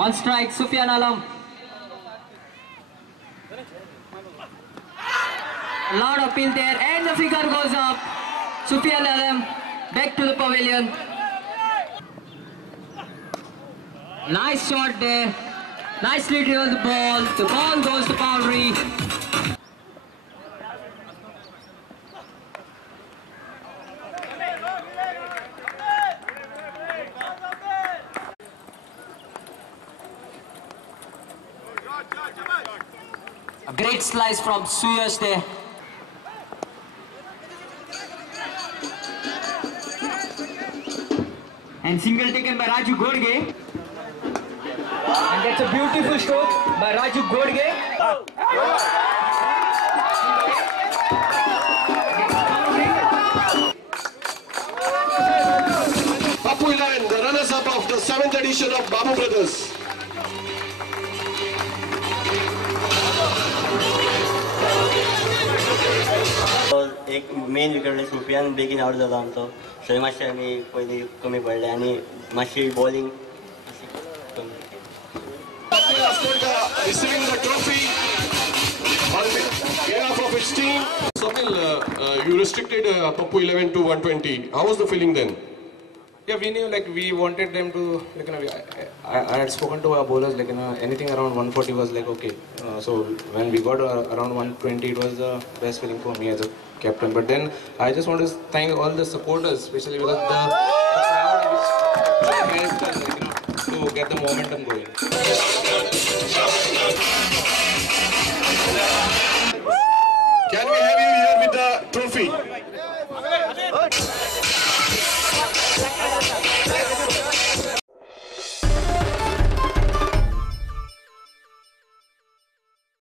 On strike, Sufyan Alam. A lot of appeal there, and the figure goes up. Sufyan Alam back to the pavilion. Nice shot there. Nicely drilled the ball. The ball goes to boundary. A great slice from Suyash there. And single taken by Raju Godge. And that's a beautiful stroke by Raju Godge. Pappu 11, the runners-up of the 7th edition of Babu Brothers. एक main wicket Sufiyan बेगीन out जालो आमचो थंय मातशें आमी पयलीं कमी पडले आनी मातशी bowling Receiving the trophy on behalf of its team. Swapnil, you restricted Pappu 11 to 120. How was the feeling then? Yeah, we knew like we wanted them to like I had spoken to our bowlers like anything around 140 was like okay. So when we got around 120, it was the best feeling for me as a captain. But then I just want to thank all the supporters, especially because the crowd which helped us to get the momentum going. Can we have you here with the trophy?